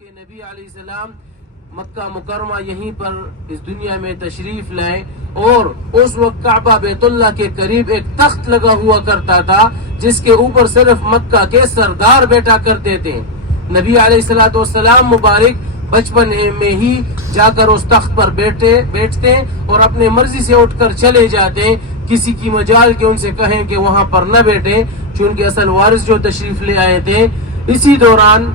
کہ نبی علیہ السلام مکہ مکرمہ یہیں پر اس دنیا میں تشریف لائے اور اس وقت کعبہ بیت اللہ کے قریب ایک تخت لگا ہوا کرتا تھا جس کے اوپر صرف مکہ کے سردار بیٹھا کرتے تھے۔ نبی علیہ السلام مبارک بچپن میں ہی جا کر اس تخت پر بیٹھتے اور اپنے مرضی سے اٹھ کر چلے جاتے، کسی کی مجال کے ان سے کہیں کہ وہاں پر نہ بیٹھیں، چونکہ اصل وارث جو تشریف لے آئے تھے۔ اسی دوران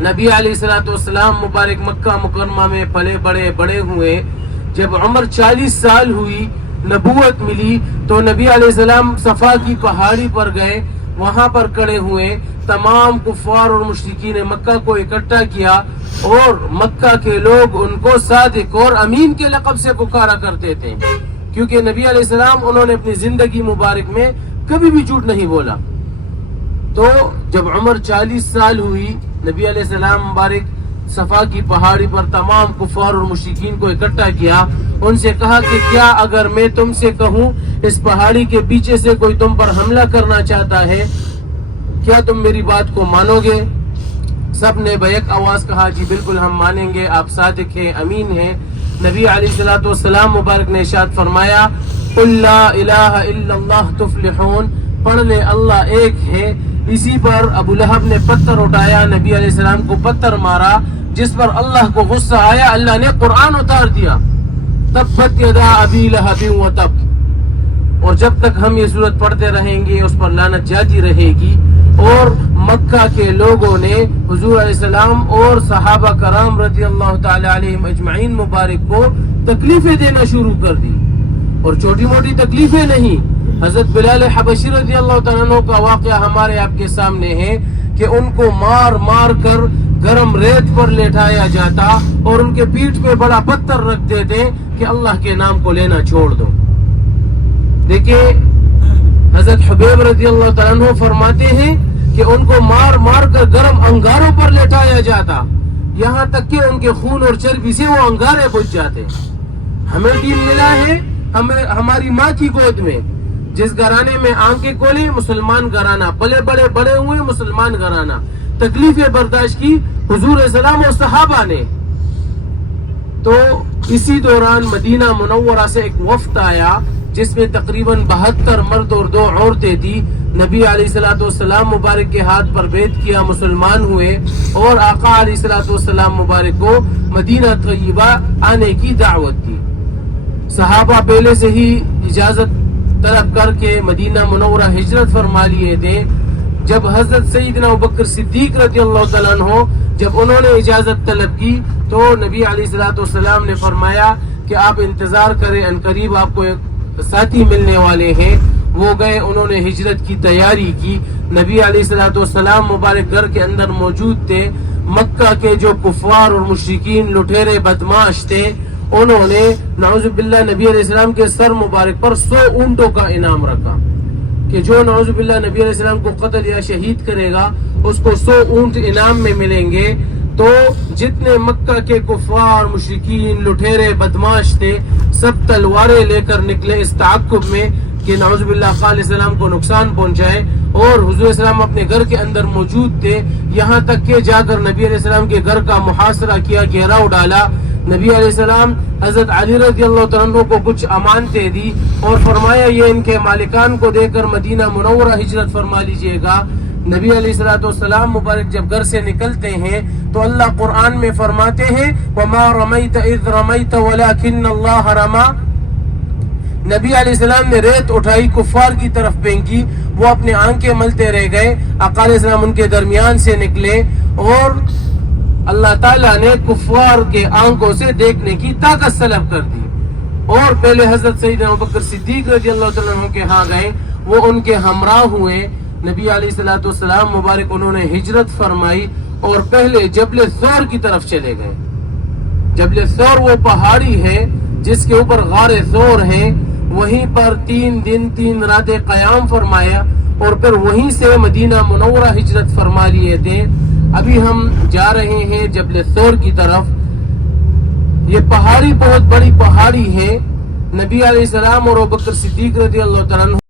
نبی علیہ السلام مبارک مکہ مکرمہ میں پلے بڑے ہوئے۔ جب عمر 40 سال ہوئی، نبوت ملی، تو نبی علیہ السلام صفا کی پہاڑی پر گئے، وہاں پر کھڑے ہوئے، تمام کفار اور مشرکین مکہ کو اکٹھا کیا اور مکہ کے لوگ ان کو صادق اور امین کے لقب سے پکارا کرتے تھے، کیونکہ نبی علیہ السلام انہوں نے اپنی زندگی مبارک میں کبھی بھی جھوٹ نہیں بولا۔ تو جب عمر 40 سال ہوئی، نبی علیہ السلام مبارک صفا کی پہاڑی پر تمام کفار اور مشرکین کو اکٹھا کیا، ان سے کہا کہ کیا اگر میں تم سے کہوں اس پہاڑی کے پیچھے سے کوئی تم پر حملہ کرنا چاہتا ہے، کیا تم میری بات کو مانو گے؟ سب نے بیک آواز کہا جی بالکل ہم مانیں گے، آپ صادق ہیں، امین ہیں۔ نبی علیہ السلام مبارک نے ارشاد فرمایا، قل لا الہ الا اللہ تفلحون، پڑھ لے اللہ ایک ہے۔ اسی پر ابو لہب نے پتھر اٹھایا، نبی علیہ السلام کو پتھر مارا، جس پر اللہ کو غصہ آیا، اللہ نے قرآن اتار دیا، تبت یدا ابی لہب وتب۔ اور جب تک ہم یہ سورت پڑھتے رہیں گے اس پر لعنت جاتی رہے گی، اور مکہ کے لوگوں نے حضور علیہ السلام اور صحابہ کرام رضی اللہ تعالی علیہم اجمعین مبارک کو تکلیفیں دینا شروع کر دی، اور چھوٹی موٹی تکلیفیں نہیں۔ حضرت بلال حبشی رضی اللہ تعالیٰ عنہ کا واقعہ ہمارے آپ کے سامنے ہے کہ ان کو مار کر گرم ریت پر لٹایا جاتا اور ان کے پیٹھ پہ بڑا پتھر رکھ دیتے کہ اللہ کے نام کو لینا چھوڑ دو۔ دیکھیں حضرت حبیب رضی اللہ تعالیٰ عنہ فرماتے ہیں کہ ان کو مار کر گرم انگاروں پر لٹایا جاتا، یہاں تک کہ ان کے خون اور چربی سے وہ انگارے بجھ جاتے۔ ہمیں دین ملا ہے ہماری ماں کی گود میں، جس گھرانے میں آنکھیں کھولے مسلمان گھرانہ، پلے بڑے ہوئے مسلمان گھرانہ، تکلیفیں برداشت کی حضور علیہ السلام اور صحابہ نے۔ تو اسی دوران مدینہ منورہ سے ایک وفد آیا جس میں تقریباً 72 مرد اور 2 عورتیں تھی۔ نبی علیہ السلام مبارک کے ہاتھ پر بیعت کیا، مسلمان ہوئے اور آقا علیہ السلام مبارک کو مدینہ طیبہ آنے کی دعوت دی۔ صحابہ پہلے سے ہی اجازت طلب کر کے مدینہ منورہ ہجرت فرما لیے تھے۔ جب حضرت سیدنا ابوبکر صدیق رضی اللہ تعالیٰ عنہ جب انہوں نے اجازت طلب کی تو نبی علیہ السلام نے فرمایا کہ آپ انتظار کریں، عنقریب آپ کو ایک ساتھی ملنے والے ہیں۔ وہ گئے، انہوں نے ہجرت کی تیاری کی۔ نبی علیہ السلام مبارک گھر کے اندر موجود تھے۔ مکہ کے جو کفار اور مشرکین لٹیرے بدماش تھے، انہوں نے نعوذ باللہ نبی علیہ السلام کے سر مبارک پر 100 اونٹوں کا انعام رکھا کہ جو نعوذ باللہ نبی علیہ السلام کو قتل یا شہید کرے گا اس کو 100 اونٹ انعام میں ملیں گے۔ تو جتنے مکہ کے کفار مشرکین لٹیرے بدماش تھے، سب تلواریں لے کر نکلے اس تعاقب میں کہ نعوذ باللہ آقا علیہ السلام کو نقصان پہنچائے، اور حضور علیہ السلام اپنے گھر کے اندر موجود تھے، یہاں تک کہ جا کر نبی علیہ السلام کے گھر کا محاصرہ کیا، گھیراؤ ڈالا۔ نبی علیہ السلام حضرت علی رضی اللہ تعالیٰ عنہ کو کچھ امانتیں دی اور فرمایا یہ ان کے مالکان کو دے کر مدینہ منورہ ہجرت فرما لیجئے گا۔ نبی علیہ السلام مبارک جب گھر سے نکلتے ہیں تو اللہ قرآن میں فرماتے ہیں وَمَا رَمَيْتَ إِذْ رَمَيْتَ وَلَكِنَّ اللَّهَ رَمَى۔ نبی علیہ السلام نے ریت اٹھائی، کفار کی طرف پھینکی، وہ اپنے آنکھیں ملتے رہ گئے، آقا علیہ السلام ان کے درمیان سے نکلے اور اللہ تعالیٰ نے کفار کے آنکھوں سے دیکھنے کی طاقت سلب کر دی، اور پہلے حضرت سیدنا ابوبکر صدیق رضی اللہ تعالیٰ عنہ کے ہاں گئے، وہ ان کے ہمراہ ہوئے۔ نبی علیہ السلام مبارک انہوں نے ہجرت فرمائی اور پہلے جبل ثور کی طرف چلے گئے۔ جبل ثور وہ پہاڑی ہے جس کے اوپر غار ثور ہیں، وہیں پر 3 دن 3 راتیں قیام فرمایا اور پھر وہیں سے مدینہ منورہ ہجرت فرما لیے تھے۔ ابھی ہم جا رہے ہیں جبل ثور کی طرف۔ یہ پہاڑی بہت بڑی پہاڑی ہے۔ نبی علیہ السلام اور ابوبکر صدیق رضی اللہ تعالیٰ عنہ